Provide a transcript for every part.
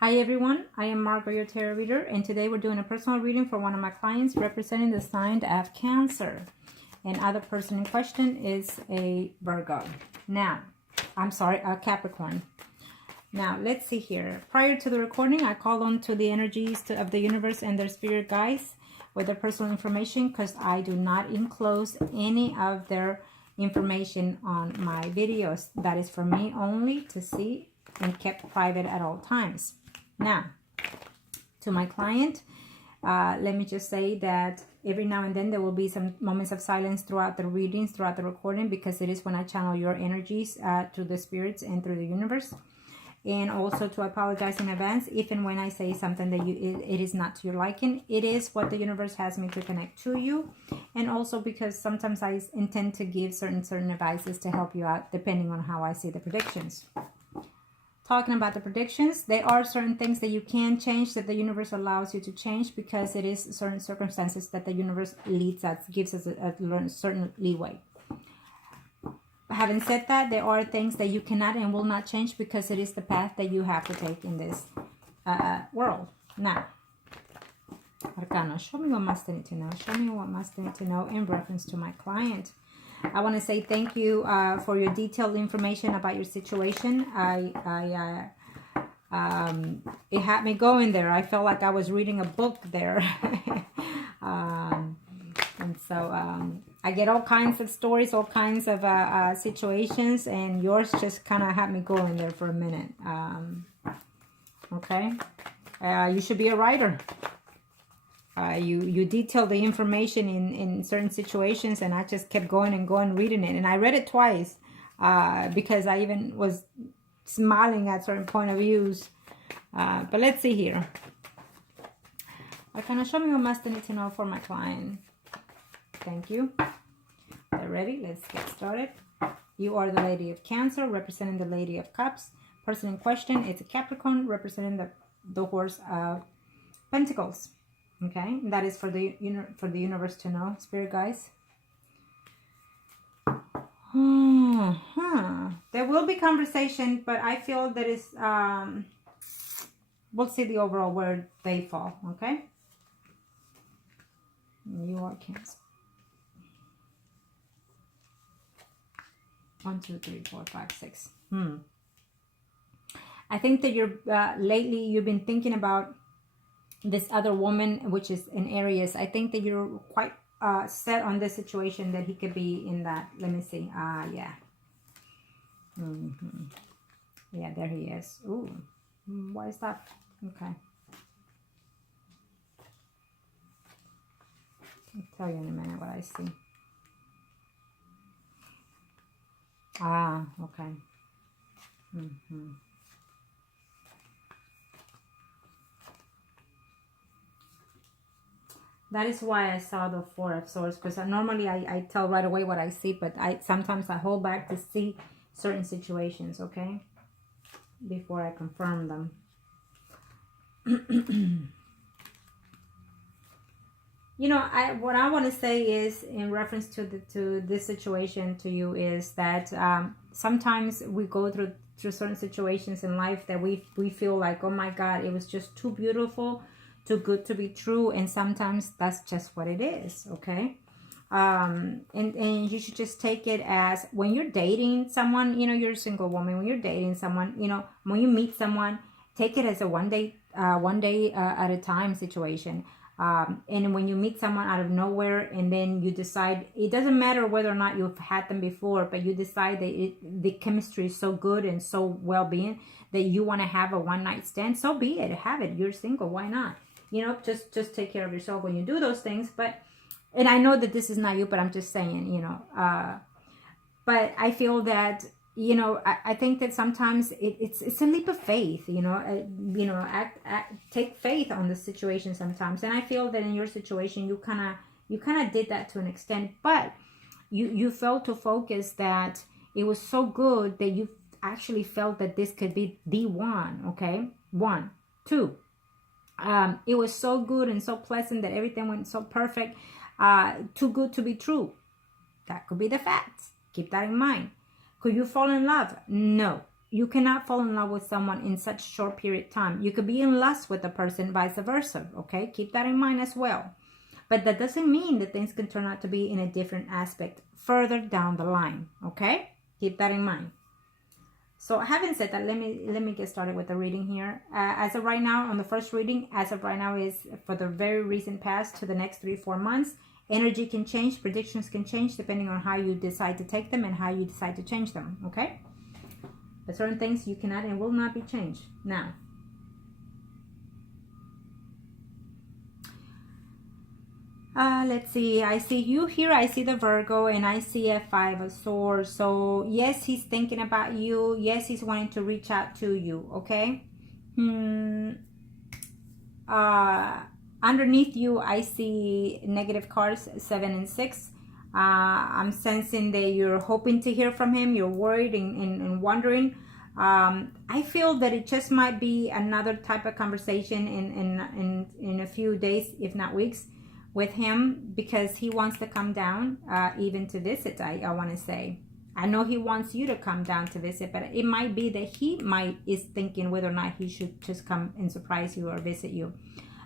Hi everyone, I am Margourtarotreader, and today we're doing a personal reading for one of my clients representing the sign of Cancer. And other person in question is a Virgo. Now, a Capricorn. Now, let's see here. Prior to the recording, I called on to the energies of the universe and their spirit guides with their personal information because I do not enclose any of their information on my videos. That is for me only to see and kept private at all times. Now, to my client, let me just say that every now and then there will be some moments of silence throughout the readings, throughout the recording, because it is when I channel your energies through the spirits and through the universe. And also to apologize in advance if and when I say something that it is not to your liking. It is what the universe has me to connect to you. And also because sometimes I intend to give certain advices to help you out depending on how I see the predictions. Talking about the predictions, there are certain things that you can change, that the universe allows you to change, because it is certain circumstances that the universe leads us, gives us a certain leeway. Having said that, there are things that you cannot and will not change because it is the path that you have to take in this world. Now, Arcana, show me what must I need to know. Show me what must I need to know in reference to my client. I want to say thank you for your detailed information about your situation. It had me going there. I felt like I was reading a book there. And so I get all kinds of stories, all kinds of situations, and yours just kind of had me going there for a minute. Okay. You should be a writer. You detail the information in certain situations, and I just kept going and going reading it, and I read it twice because I even was smiling at certain point of views. But let's see here. Can I show me what must I need to know for my client? Thank you. They're ready. Let's get started. You are the Lady of Cancer, representing the Lady of Cups. Person in question is a Capricorn, representing the Horse of Pentacles. Okay, that is for the universe to know, spirit guys. There will be conversation, but I feel that is we'll see the overall where they fall. Okay, you are Cancer. 1, 2, 3, 4, 5, 6. I think that lately you've been thinking about this other woman, which is in Aries. I think that you're quite set on this situation that he could be in that. Let me see. Yeah. Yeah, there he is. Ooh, why is that? Okay. I'll tell you in a minute what I see. Okay. That is why I saw the Four of Swords, because normally I tell right away what I see, but sometimes I hold back to see certain situations, okay, before I confirm them. You know, what I want to say is, in reference to this situation to you, is that sometimes we go through certain situations in life that we feel like, oh my God, it was just too beautiful, too good to be true, and sometimes that's just what it is. Okay. And you should just take it as, when you're dating someone, you know, you're a single woman, when you're dating someone, you know, when you meet someone, take it as a one day at a time situation. And when you meet someone out of nowhere, and then you decide, it doesn't matter whether or not you've had them before, but you decide that the chemistry is so good and so well-being that you want to have a one-night stand, so be it. Have it. You're single. Why not? You know, just take care of yourself when you do those things. And I know that this is not you, but I'm just saying, you know, but I feel that, you know, I think that sometimes it's a leap of faith, you know, take faith on the situation sometimes. And I feel that in your situation, you kind of did that to an extent, but you felt to focus that it was so good that you actually felt that this could be the one. Okay. 1, 2. It was so good and so pleasant that everything went so perfect. Too good to be true. That could be the facts. Keep that in mind. Could you fall in love? No. you cannot fall in love with someone in such short period of time. You could be in lust with a person, vice versa, okay? Keep that in mind as well. But that doesn't mean that things can turn out to be in a different aspect further down the line, okay? Keep that in mind. So having said that, let me get started with the reading here. As of right now, on the first reading, as of right now is for the very recent past to the next 3-4 months. Energy can change, predictions can change depending on how you decide to take them and how you decide to change them, okay? But certain things you cannot and will not be changed. Now, let's see. I see you here. I see the Virgo and I see a 5 of Swords. So yes, he's thinking about you. Yes, he's wanting to reach out to you, okay? Underneath you, I see negative cards, 7 and 6. I'm sensing that you're hoping to hear from him. You're worried and wondering. I feel that it just might be another type of conversation in a few days, if not weeks, with him, because he wants to come down, even to visit. I want to say, I know he wants you to come down to visit, but it might be that he is thinking whether or not he should just come and surprise you or visit you.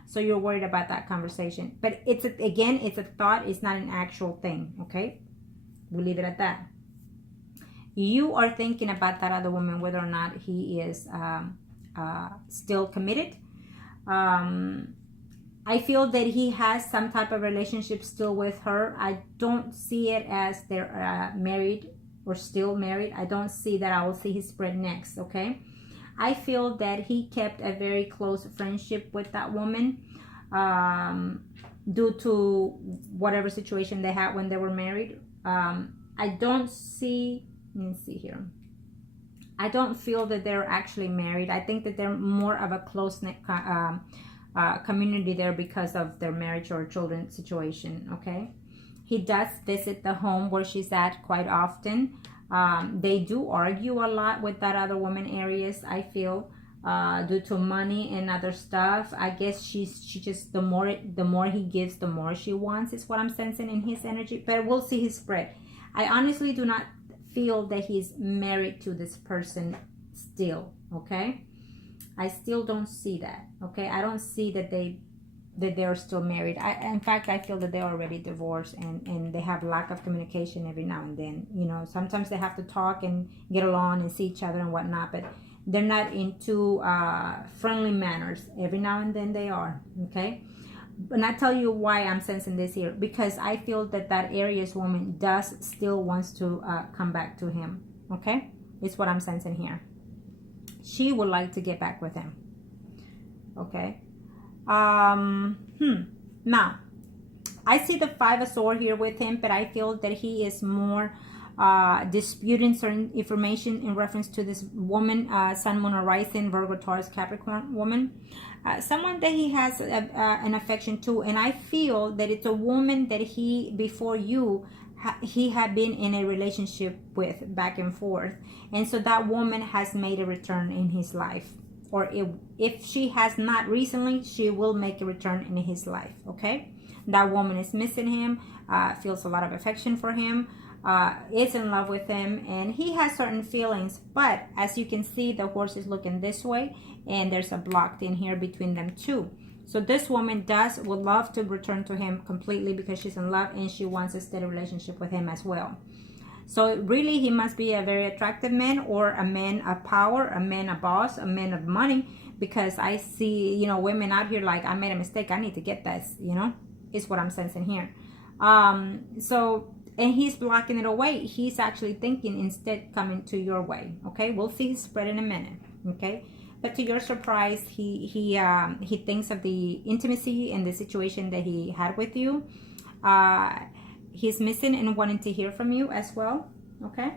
So you're worried about that conversation. But it's a thought. It's not an actual thing. Okay? We'll leave it at that. You are thinking about that other woman, whether or not he is still committed. I feel that he has some type of relationship still with her. I don't see it as they're married or still married. I don't see that. I will see his spread next. Okay? I feel that he kept a very close friendship with that woman due to whatever situation they had when they were married. I don't see, let me see here. I don't feel that they're actually married. I think that they're more of a close-knit community there because of their marriage or children situation, okay? He does visit the home where she's at quite often. They do argue a lot with that other woman areas, I feel, due to money and other stuff. I guess she just, the more he gives, the more she wants, is what I'm sensing in his energy. But we'll see his spread. I honestly do not feel that he's married to this person still, okay? I still don't see that, okay? I don't see that they're still married. In fact, I feel that they're already divorced and they have lack of communication every now and then. You know, sometimes they have to talk and get along and see each other and whatnot, but they're not into friendly manners. Every now and then they are, okay? And I tell you why I'm sensing this here, because I feel that Aries woman does still wants to come back to him, okay? It's what I'm sensing here. She would like to get back with him, okay? Now, I see the 5 of Swords here with him, but I feel that he is more disputing certain information in reference to this woman, Sun, Moon, or Rising, Virgo, Taurus, Capricorn woman. Someone that he has an affection to, and I feel that it's a woman that he, before you, he had been in a relationship with back and forth, and so that woman has made a return in his life, or if she has not recently, she will make a return in his life, okay? That woman is missing him, feels a lot of affection for him, is in love with him, and he has certain feelings, but as you can see, the horse is looking this way, and there's a block in here between them two. So this woman would love to return to him completely because she's in love and she wants a steady relationship with him as well. So really, he must be a very attractive man, or a man of power, a man of boss, a man of money, because I see, you know, women out here like, I made a mistake, I need to get this, you know, is what I'm sensing here. So, and he's blocking it away. He's actually thinking instead coming to your way, okay? We'll see his spread in a minute, okay? But to your surprise, he thinks of the intimacy and the situation that he had with you. He's missing and wanting to hear from you as well. Okay.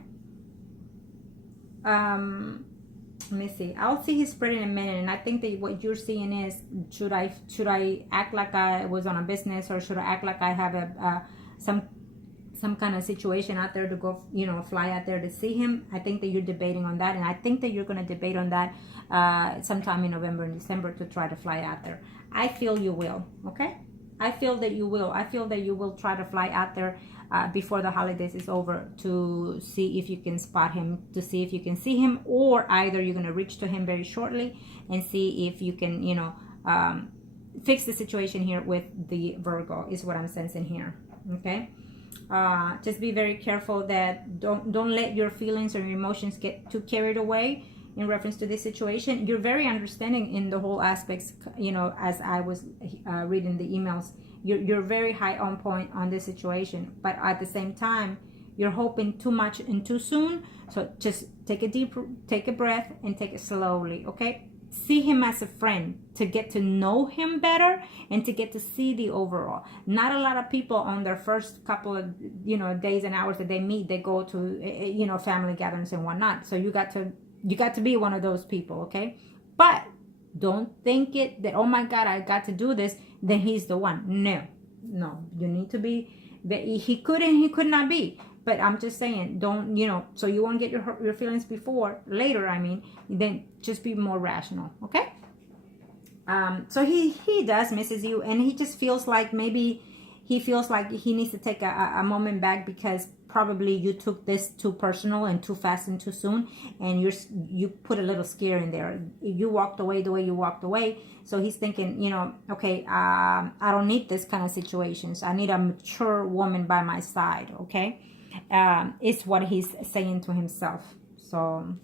Let me see. I'll see his spread in a minute, and I think that what you're seeing is, should I act like I was on a business, or should I act like I have some kind of situation out there to go, you know, fly out there to see him? I think that you're debating on that, and I think that you're going to debate on that sometime in November and December to try to fly out there. I feel you will, okay? I feel that you will. I feel that you will try to fly out there before the holidays is over, to see if you can spot him, to see if you can see him, or either you're going to reach to him very shortly and see if you can, you know, fix the situation here with the Virgo, is what I'm sensing here. Okay, just be very careful that don't let your feelings or your emotions get too carried away in reference to this situation. You're very understanding in the whole aspects, you know, as I was reading the emails. You're very high on point on this situation, but at the same time, you're hoping too much and too soon. So just take a breath and take it slowly, okay? See him as a friend, to get to know him better and to get to see the overall. Not a lot of people on their first couple of, you know, days and hours that they meet, they go to, you know, family gatherings and whatnot. So you got to be one of those people, okay? But don't think it that, oh my God, I got to do this, then he's the one. No, you need to be, he could not be. But I'm just saying, don't, you know, so you won't get your feelings later, I mean, then just be more rational, okay? So he does misses you, and he just feels like maybe he feels like he needs to take a moment back, because probably you took this too personal and too fast and too soon, and you put a little scare in there. You walked away the way you walked away, so he's thinking, you know, okay, I don't need this kind of situations. I need a mature woman by my side, okay? It's what he's saying to himself. So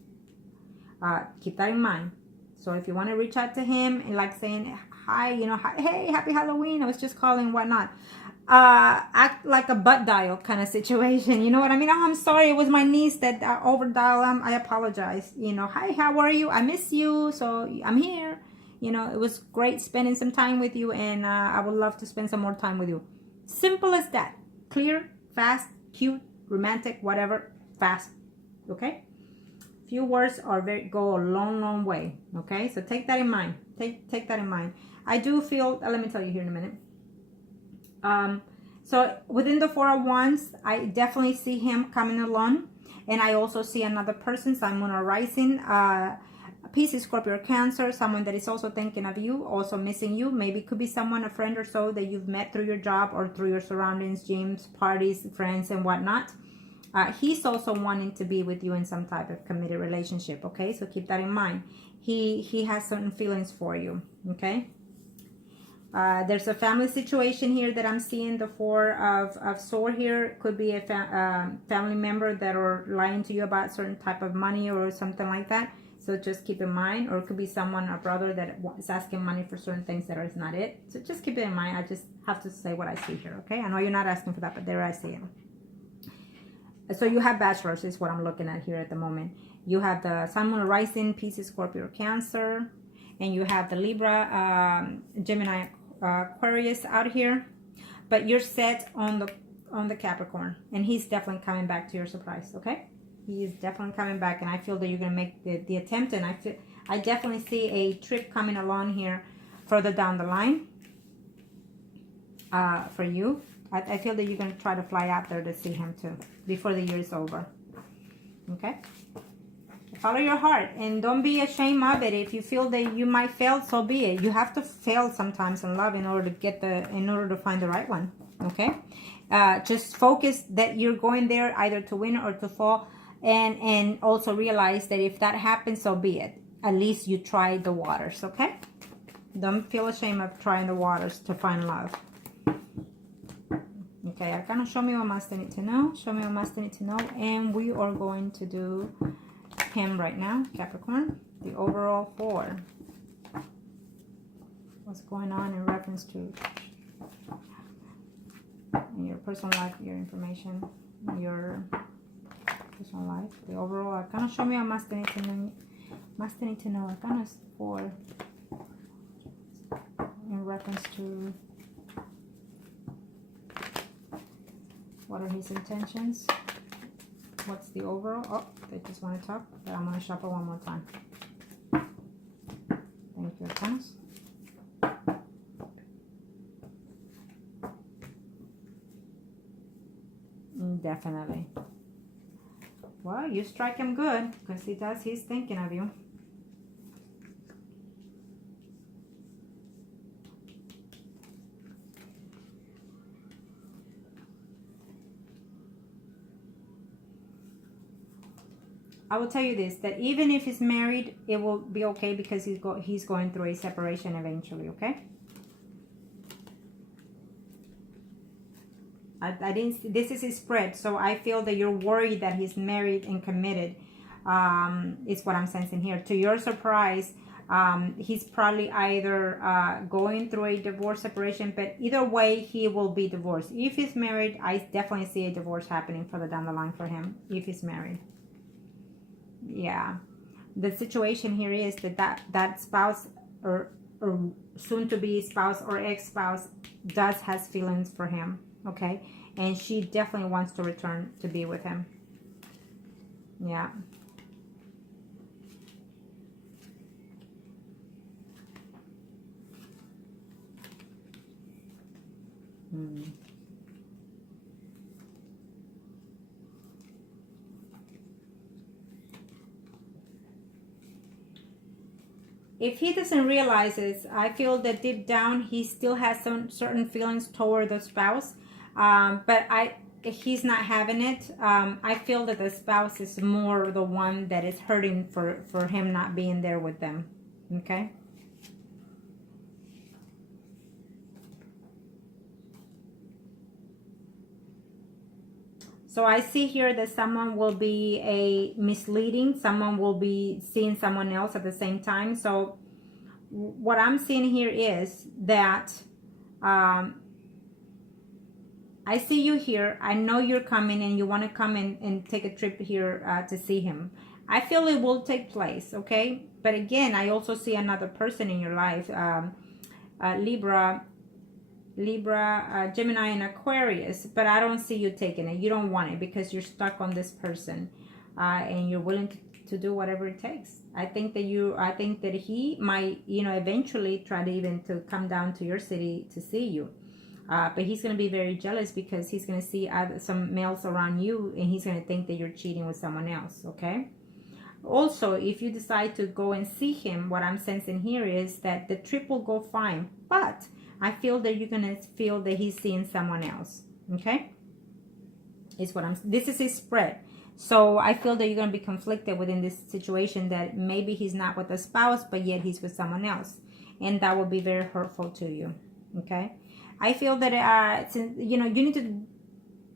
keep that in mind. So if you want to reach out to him and like saying hi, you know, hi, hey, happy Halloween, I was just calling, whatnot, act like a butt dial kind of situation, you know what I mean? Oh, I'm sorry, it was my niece that over dial. I apologize, you know. Hi, how are you? I miss you, so I'm here. You know, it was great spending some time with you, and I would love to spend some more time with you. Simple as that. Clear, fast, cute, romantic, whatever, fast. Okay, few words go a long way. Okay, so take that in mind. Take that in mind. I do feel, let me tell you here in a minute. So within the Four of Wands, I definitely see him coming along, and I also see another person, Sun, Moon, or Rising, Pisces, Scorpio, or Cancer, someone that is also thinking of you, also missing you. Maybe it could be someone, a friend or so, that you've met through your job or through your surroundings, gyms, parties, friends, and whatnot. He's also wanting to be with you in some type of committed relationship, okay? So keep that in mind. He has certain feelings for you, okay? There's a family situation here that I'm seeing, the Four of Swords here. Could be a family member that are lying to you about certain type of money or something like that. So just keep in mind. Or it could be someone, a brother, that is asking money for certain things that is not it. So just keep it in mind. I just have to say what I see here, okay? I know you're not asking for that, but there I see it. So you have bachelors is what I'm looking at here at the moment. You have the Sun, Moon, Rising, Pisces, Scorpio, Cancer. And you have the Libra, Gemini, Aquarius out here. But you're set on the Capricorn. And he's definitely coming back to your surprise, okay? He is definitely coming back. And I feel that you're going to make the attempt. And I definitely see a trip coming along here further down the line for you. I feel that you're going to try to fly out there to see him too before the year is over. Okay? Follow your heart and don't be ashamed of it. If you feel that you might fail, so be it. You have to fail sometimes in love in order to find the right one. Okay? Just focus that you're going there either to win or to fall, and also realize that if that happens, so be it. At least you tried the waters. Okay? Don't feel ashamed of trying the waters to find love. Okay, Arcana, show me what Master need to know. Show me what Master need to know. And we are going to do him right now, Capricorn. The overall 4. What's going on in reference to your personal life, your information, your personal life. The overall Arcana, show me what Master need to know. Master need to know. Arcana 4 in reference to what are his intentions? What's the overall? Oh, they just want to talk, but I'm going to shuffle one more time. Thank you, Arcanas. Definitely. Well, you strike him good, because he's thinking of you. I will tell you this, that even if he's married, it will be okay because he's going through a separation eventually, okay? I didn't see, this is his spread, so I feel that you're worried that he's married and committed, is what I'm sensing here. To your surprise, he's probably either going through a divorce separation, but either way, he will be divorced. If he's married, I definitely see a divorce happening further down the line for him, if he's married. Yeah. The situation here is that spouse or soon-to-be spouse or ex-spouse has feelings for him. Okay, and she definitely wants to return to be with him. Yeah. If he doesn't realize it, I feel that deep down he still has some certain feelings toward the spouse. But he's not having it. I feel that the spouse is more the one that is hurting for him not being there with them. Okay. So I see here that someone will be misleading. Someone will be seeing someone else at the same time. So what I'm seeing here is that I see you here. I know you're coming and you want to come and take a trip here to see him. I feel it will take place, okay? But again, I also see another person in your life, Libra, Gemini, and Aquarius. But I don't see you taking it. You don't want it because you're stuck on this person, and you're willing to do whatever it takes. I think that he might, eventually try to even to come down to your city to see you. But he's going to be very jealous because he's going to see some males around you and he's going to think that you're cheating with someone else, okay? Also, if you decide to go and see him, what I'm sensing here is that the trip will go fine. But I feel that you're going to feel that he's seeing someone else, okay? This is his spread. So I feel that you're going to be conflicted within this situation, that maybe he's not with a spouse, but yet he's with someone else. And that will be very hurtful to you, okay? I feel that, you need to,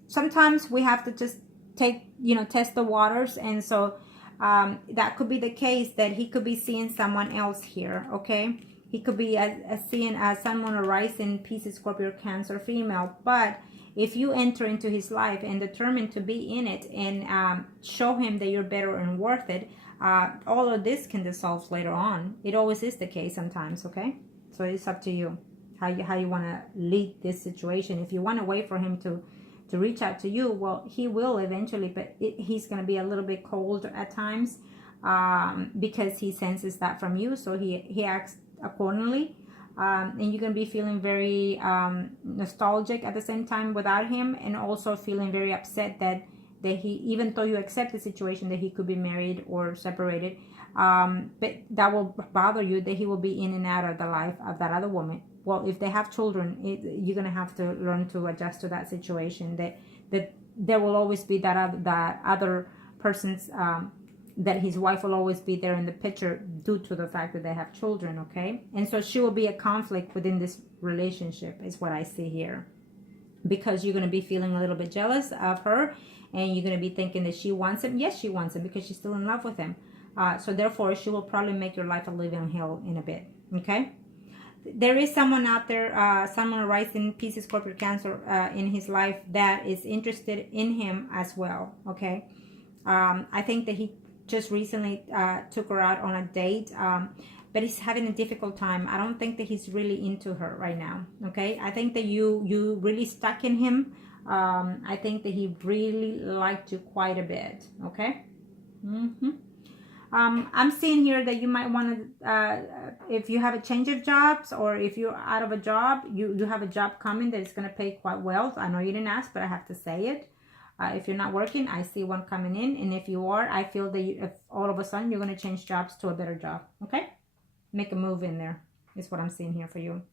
sometimes we have to just test the waters. And so that could be the case, that he could be seeing someone else here, okay? He could be seeing Sun, Moon, or Rising, Pisces, Scorpio, Cancer, female. But if you enter into his life and determine to be in it and show him that you're better and worth it, all of this can dissolve later on. It always is the case sometimes, okay? So it's up to you how you want to lead this situation. If you want to wait for him to reach out to you, well, he will eventually, but he's going to be a little bit cold at times because he senses that from you. So he acts accordingly. And you're going to be feeling very nostalgic at the same time without him, and also feeling very upset that he, even though you accept the situation that he could be married or separated, but that will bother you, that he will be in and out of the life of that other woman. Well, if they have children, you're going to have to learn to adjust to that situation, that there will always be that other person's, that his wife will always be there in the picture due to the fact that they have children, okay? And so she will be a conflict within this relationship is what I see here. Because you're going to be feeling a little bit jealous of her, and you're going to be thinking that she wants him. Yes, she wants him because she's still in love with him. So therefore, she will probably make your life a living hell in a bit, okay? There is someone out there, someone rising, Pisces, Scorpio, Cancer, in his life that is interested in him as well, okay? I think that he just recently took her out on a date, but he's having a difficult time. I don't think that he's really into her right now, okay? I think that you really stuck in him. I think that he really liked you quite a bit, okay? I'm seeing here that you might want to, if you have a change of jobs, or if you're out of a job, you have a job coming that is going to pay quite well. I know you didn't ask, but I have to say it. If you're not working, I see one coming in. And if you are, I feel that if all of a sudden you're going to change jobs to a better job. Okay? Make a move in there is what I'm seeing here for you.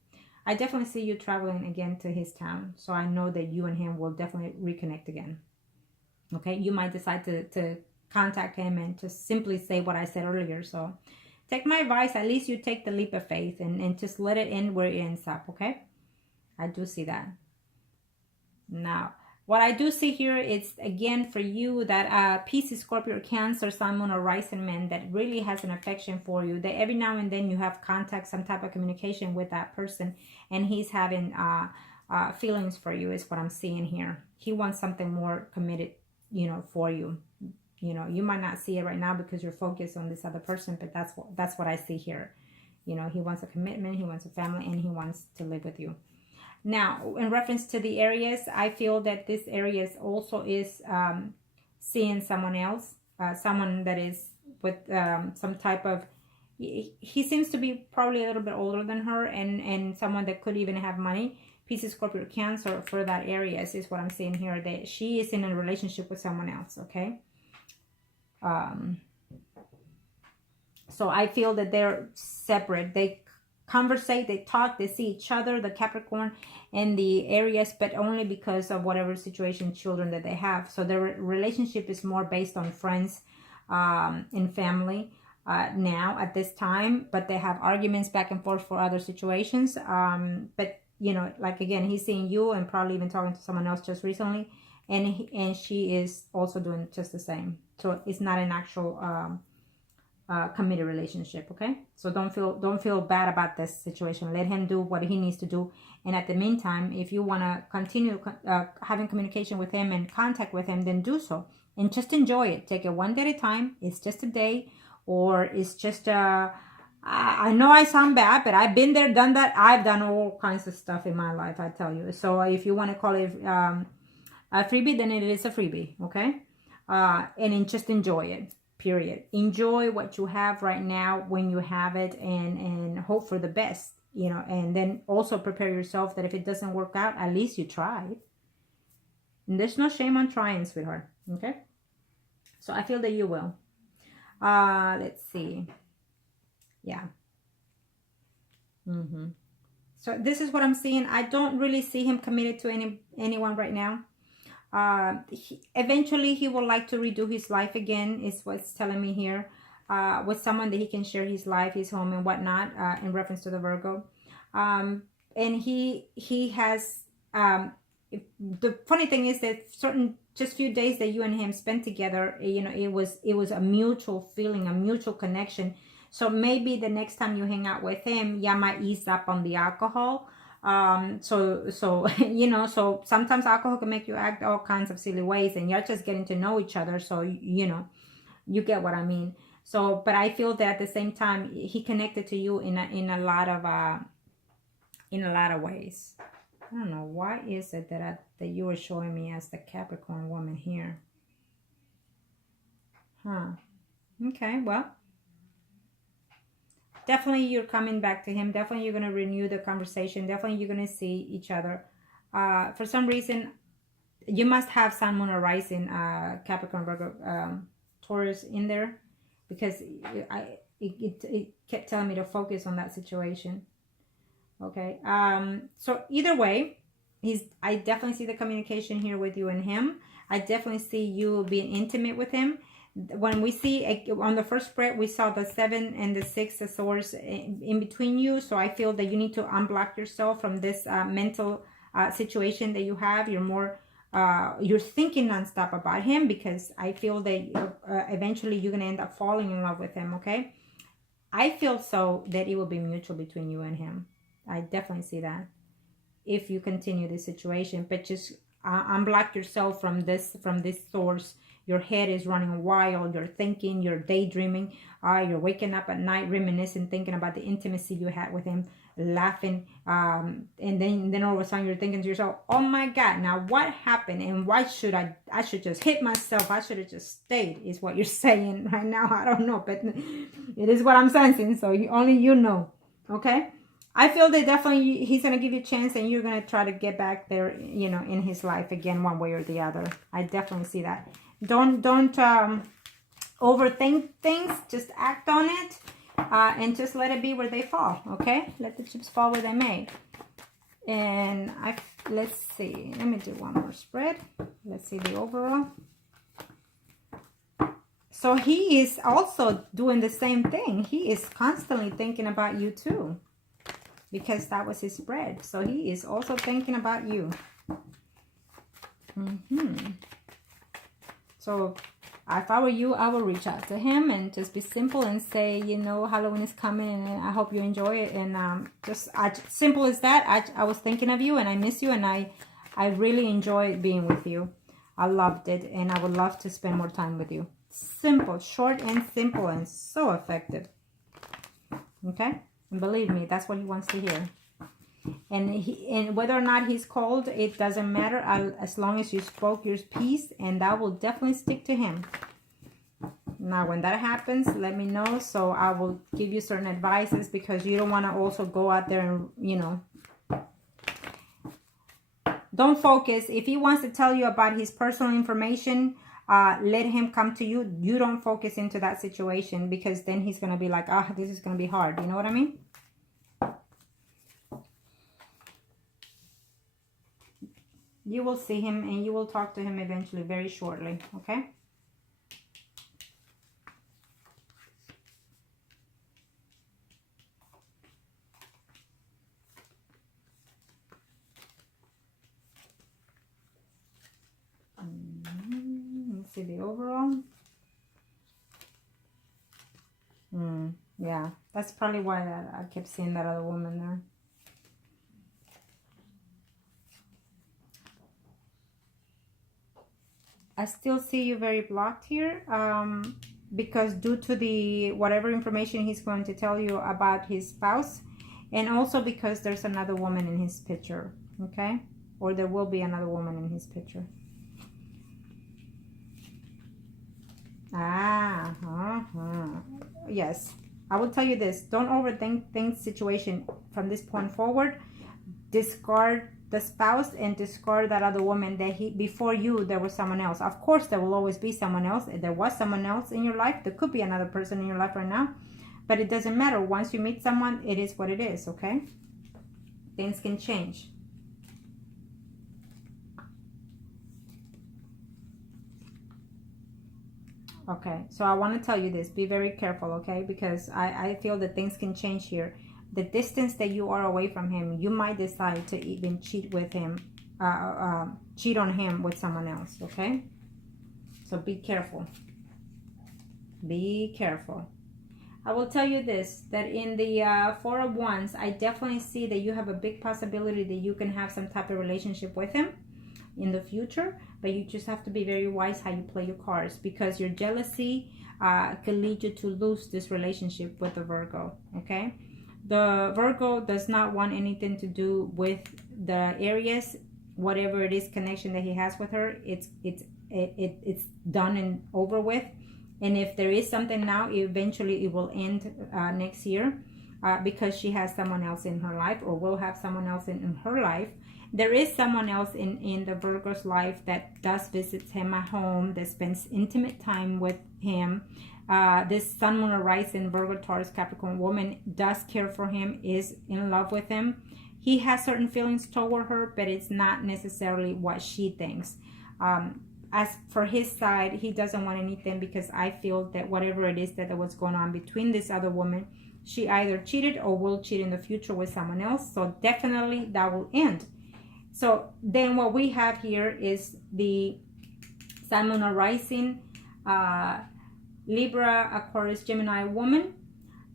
I definitely see you traveling again to his town. So I know that you and him will definitely reconnect again. Okay? You might decide to contact him and just simply say what I said earlier. So take my advice. At least you take the leap of faith and just let it end where it ends up, okay? I do see that. Now, what I do see here is, again, for you, that Pisces, Scorpio, Cancer, Sun, Moon, or Rising man that really has an affection for you. That every now and then you have contact, some type of communication with that person, and he's having feelings for you is what I'm seeing here. He wants something more committed, you know, for you. You know, you might not see it right now because you're focused on this other person, but that's what I see here. You know, he wants a commitment, he wants a family, and he wants to live with you. Now, in reference to the Aries, I feel that this Aries also is seeing someone else, someone that is with some type of, he seems to be probably a little bit older than her, and someone that could even have money. Pisces, Scorpio, Cancer for that Aries is what I'm seeing here, that she is in a relationship with someone else, okay? So I feel that they're separate. They conversate, they talk, they see each other, the Capricorn and the Aries, but only because of whatever situation, children that they have. So their relationship is more based on friends and family now at this time, but they have arguments back and forth for other situations. But you know, like again, he's seeing you and probably even talking to someone else just recently, and she is also doing just the same. So it's not an actual committed relationship, okay? So don't feel bad about this situation. Let him do what he needs to do, and at the meantime, if you want to continue having communication with him and contact with him, then do so, and just enjoy it. Take it one day at a time. It's just a day, or it's just I know I sound bad, but I've been there, done that. I've done all kinds of stuff in my life, I tell you. So if you want to call it a freebie, then it is a freebie, okay? And just enjoy it. Period. Enjoy what you have right now when you have it, and hope for the best, you know, and then also prepare yourself that if it doesn't work out, at least you tried. And there's no shame on trying, sweetheart. Okay? So I feel that you will. Let's see. Yeah. So this is what I'm seeing. I don't really see him committed to anyone right now. Eventually he would like to redo his life again, is what's telling me here, with someone that he can share his life, his home and whatnot, in reference to the Virgo. And he has, the funny thing is that just few days that you and him spent together, you know, it was a mutual feeling, a mutual connection. So maybe the next time you hang out with him, you might ease up on the alcohol. So you know, so sometimes alcohol can make you act all kinds of silly ways, and you're just getting to know each other. So, you know, you get what I mean. So, but I feel that at the same time, he connected to you in a lot of ways. I don't know, why is it that you were showing me as the Capricorn woman here? Okay, well, definitely you're coming back to him. Definitely you're going to renew the conversation. Definitely you're going to see each other. For some reason, you must have Sun, Moon, or Rising, Capricorn, Virgo, Taurus in there, because it kept telling me to focus on that situation. Okay. So either way, I definitely see the communication here with you and him. I definitely see you being intimate with him. When we see on the first spread, we saw the 7 and the 6 of swords in between you. So I feel that you need to unblock yourself from this mental situation that you have. You're more, you're thinking nonstop about him, because I feel that eventually you're going to end up falling in love with him, okay? I feel so that it will be mutual between you and him. I definitely see that if you continue this situation. But just unblock yourself from this source. Your head is running wild. You're thinking, you're daydreaming. You're waking up at night reminiscing, thinking about the intimacy you had with him, laughing. And then all of a sudden you're thinking to yourself, oh my God, now what happened? And why should I should just hit myself. I should have just stayed, is what you're saying right now. I don't know, but it is what I'm sensing. So only you know. Okay? I feel that definitely he's going to give you a chance, and you're going to try to get back there, you know, in his life again, one way or the other. I definitely see that. Don't overthink things. Just act on it, and just let it be where they fall. Okay, let the chips fall where they may. And let's see. Let me do one more spread. Let's see the overall. So he is also doing the same thing. He is constantly thinking about you too, because that was his spread. So he is also thinking about you. So if I were you, I would reach out to him and just be simple and say, you know, Halloween is coming and I hope you enjoy it. And just simple as that. I was thinking of you and I miss you, and I really enjoyed being with you. I loved it, and I would love to spend more time with you. Simple, short and simple, and so effective. Okay? And believe me, that's what he wants to hear. And whether or not he's cold, it doesn't matter, as long as you spoke your piece, and that will definitely stick to him. Now, when that happens, let me know, so I will give you certain advices, because you don't want to also go out there and, you know, don't focus. If he wants to tell you about his personal information, let him come to you. You don't focus into that situation, because then he's going to be like, ah, this is going to be hard. You know what I mean? You will see him and you will talk to him eventually, very shortly, okay? Let's see the overall. Yeah, that's probably why I kept seeing that other woman there. I still see you very blocked here, because due to the whatever information he's going to tell you about his spouse, and also because there's another woman in his picture, okay? Or there will be another woman in his picture. Yes, I will tell you this. Don't overthink things, situation from this point forward. Discard the spouse and discard that other woman that before you there was someone else. Of course there will always be someone else. There was someone else in your life. There could be another person in your life right now, but it doesn't matter. Once you meet someone, it is what it is, okay? Things can change. Okay, so I want to tell you this. Be very careful, okay? Because I feel that things can change here. The distance that you are away from him, you might decide to even cheat with him, cheat on him with someone else, okay? So be careful. Be careful. I will tell you this, that in the Four of Wands, I definitely see that you have a big possibility that you can have some type of relationship with him in the future, but you just have to be very wise how you play your cards, because your jealousy can lead you to lose this relationship with the Virgo, okay? The Virgo does not want anything to do with the Aries. Whatever it is, connection that he has with her, it's done and over with. And if there is something now, eventually it will end next year, because she has someone else in her life, or will have someone else in her life. There is someone else in the Virgo's life that does visit him at home, that spends intimate time with him. This Sun, Moon, or Rising Virgo, Taurus, Capricorn woman does care for him, is in love with him. He has certain feelings toward her, but it's not necessarily what she thinks. As for his side, he doesn't want anything, because I feel that whatever it is that was going on between this other woman, she either cheated or will cheat in the future with someone else. So definitely that will end. So then what we have here is the Sun, Moon, or Rising Libra, Aquarius, Gemini woman.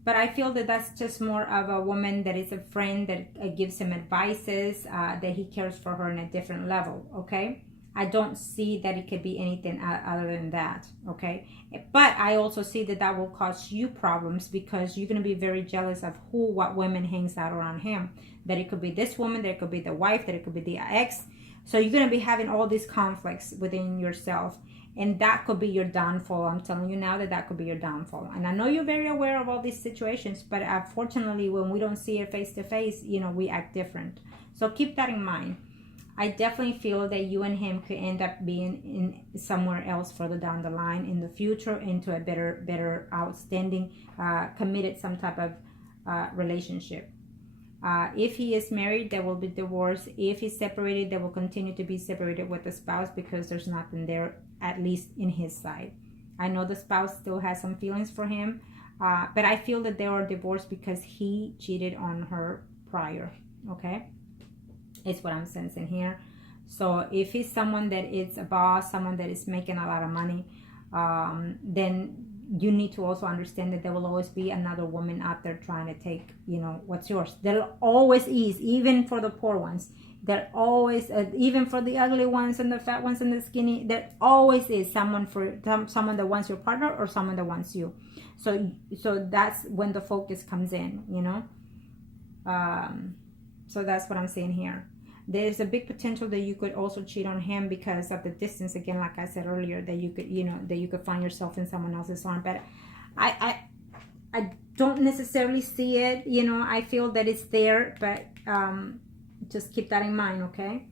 But I feel that that's just more of a woman that is a friend that gives him advices, that he cares for her on a different level, okay? I don't see that it could be anything other than that, okay? But I also see that that will cause you problems, because you're going to be very jealous of what women hangs out around him. That it could be this woman, that it could be the wife, that it could be the ex. So you're going to be having all these conflicts within yourself. And that could be your downfall. I'm telling you now that could be your downfall. And I know you're very aware of all these situations, but unfortunately, when we don't see it face to face, you know, we act different. So keep that in mind. I definitely feel that you and him could end up being in somewhere else further down the line in the future, into a better, outstanding, committed some type of relationship. If he is married, there will be divorce. If he's separated, they will continue to be separated with the spouse, because there's nothing there, at least in his side. I know the spouse still has some feelings for him, but I feel that they are divorced because he cheated on her prior, okay? It's what I'm sensing here. So if he's someone that is a boss, someone that is making a lot of money, then you need to also understand that there will always be another woman out there trying to take, you know, what's yours. There always is, even for the poor ones. There always, even for the ugly ones and the fat ones and the skinny, there always is someone that wants your partner or someone that wants you. So that's when the focus comes in, you know. So that's what I'm saying here. There's a big potential that you could also cheat on him because of the distance. Again, like I said earlier, that you could, you know, that you could find yourself in someone else's arm. But I don't necessarily see it. You know, I feel that it's there, but just keep that in mind, okay?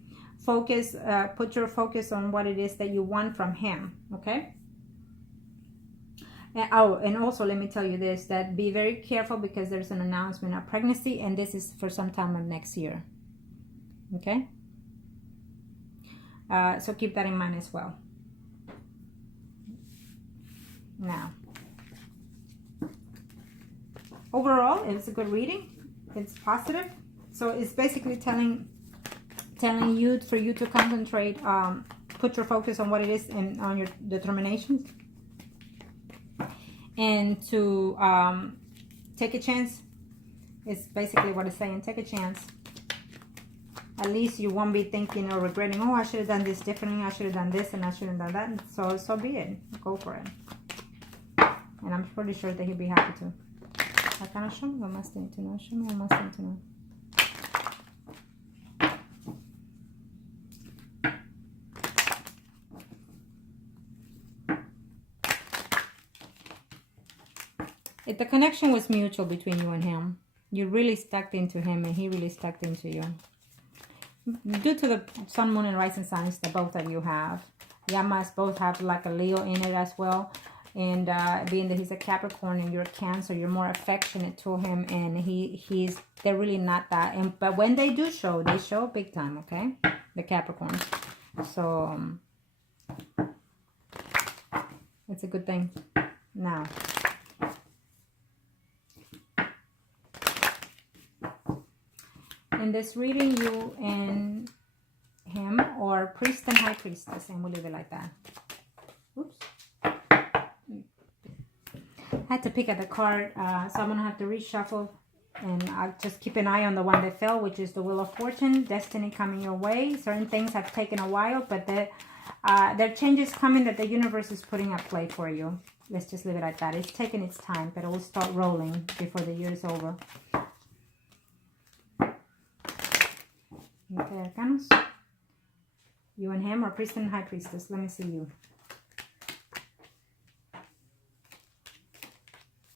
Focus, put your focus on what it is that you want from him, okay? And also let me tell you this, that be very careful because there's an announcement of pregnancy, and this is for some time of next year. Okay, so keep that in mind as well. Now, overall, it's a good reading. It's positive. So it's basically telling you for you to concentrate, put your focus on what it is and on your determinations, and to take a chance. It's basically what it's saying. Take a chance. At least you won't be thinking or regretting, oh, I should have done this differently, I should have done this, and I should have done that. So be it. Go for it. And I'm pretty sure that he'll be happy to. Acá show me what más tiene to know. Show me what más tiene to know. If the connection was mutual between you and him, you really stuck into him and he really stuck into you. Due to the sun, moon, and rising signs that both of you have, you must both have like a Leo in it as well. And being that he's a Capricorn and you're a Cancer, you're more affectionate to him, and they're really not that. But when they do show, they show big time, okay? The Capricorns. So it's a good thing. Now, in this reading, you and him, or priest and high priestess, and we'll leave it like that. Oops. I had to pick at the card, so I'm going to have to reshuffle, and I'll just keep an eye on the one that fell, which is the Wheel of Fortune, destiny coming your way. Certain things have taken a while, but there are changes coming that the universe is putting at play for you. Let's just leave it like that. It's taking its time, but it will start rolling before the year is over. Okay, Arcanos. You and him, or priest and high priestess? Let me see you.